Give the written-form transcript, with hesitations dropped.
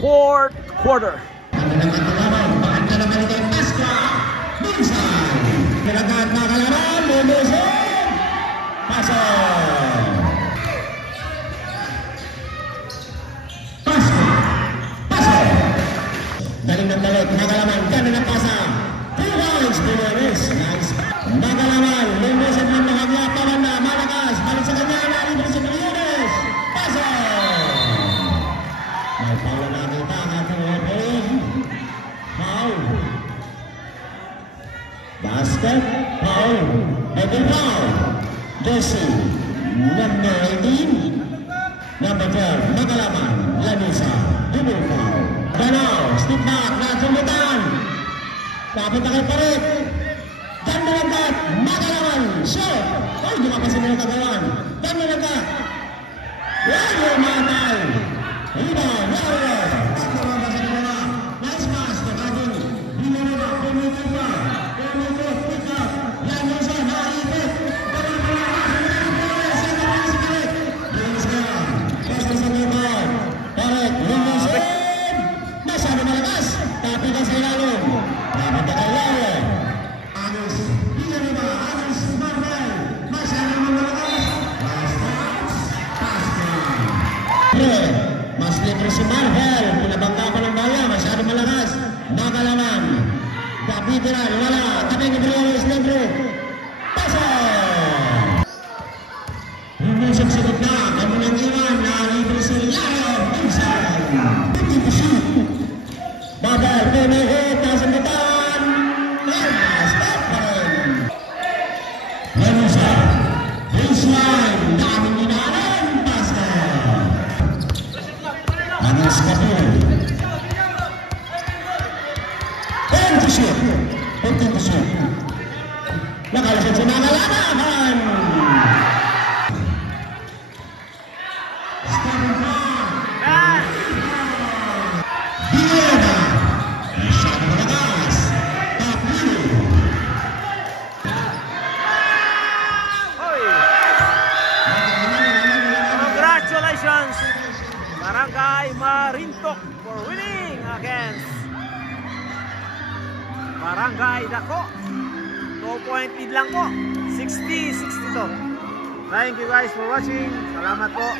4th quarter. Galing ng balik, Magalaman, gano'n na pasa. 2 points, Dolores. Nice. Magalaman, Lumos at Mamahagla, Pawanda, malakas. Balik sa kanya, nalibig sa Dolores. Pasa! May pala nakita ang ating referee. Foul. Basket, foul. Double foul. Jersey, number 18. Number 12, Magalaman, Lanisa, double foul. Ganaw, step back, natulutan. Papunta kay Parit. Ganda lang ka, Magalaman, shot. Ay, di ka pa sinunod kagawan. Ganda lang ka. Wario Matay. Rebound, Wario. Nice pass, nakagin. Binarama, pumutin pa. Pumutin, pick up. Lanisa, naipit. Parit, Lanisa. Masyado malakas. Tapi ka sa ilalim. Papunta kay Wario. Agos, Binarama, Agos, Marvel. Masyado malakas. Last touch, pass down. Mas libre si Marvel. Pinabangga ko ng bala. Masyado malakas. Magalaman. Kapitiran, wala. Tabi ni Briones, libre. Pasa! Humusok sa gitna. Kami nang iwan. Nalibre si Lalo. Inside. 50 to shoot. Marvel, pinahit. Nasa bitan. Stop pa rin. Ganun siya. Baseline. Daming inalan. Basket. Anas Kapil. 10 to shoot. 15 to shoot. Nakalasad si Magalaman. Steven Brown. Viena. Masyado malakas. Kapil. Hoy! Congratulations, Barangay Marintok, for winning against Barangay Dako. 2-point lead lang po, 60-62. Thank you guys for watching. Salamat po.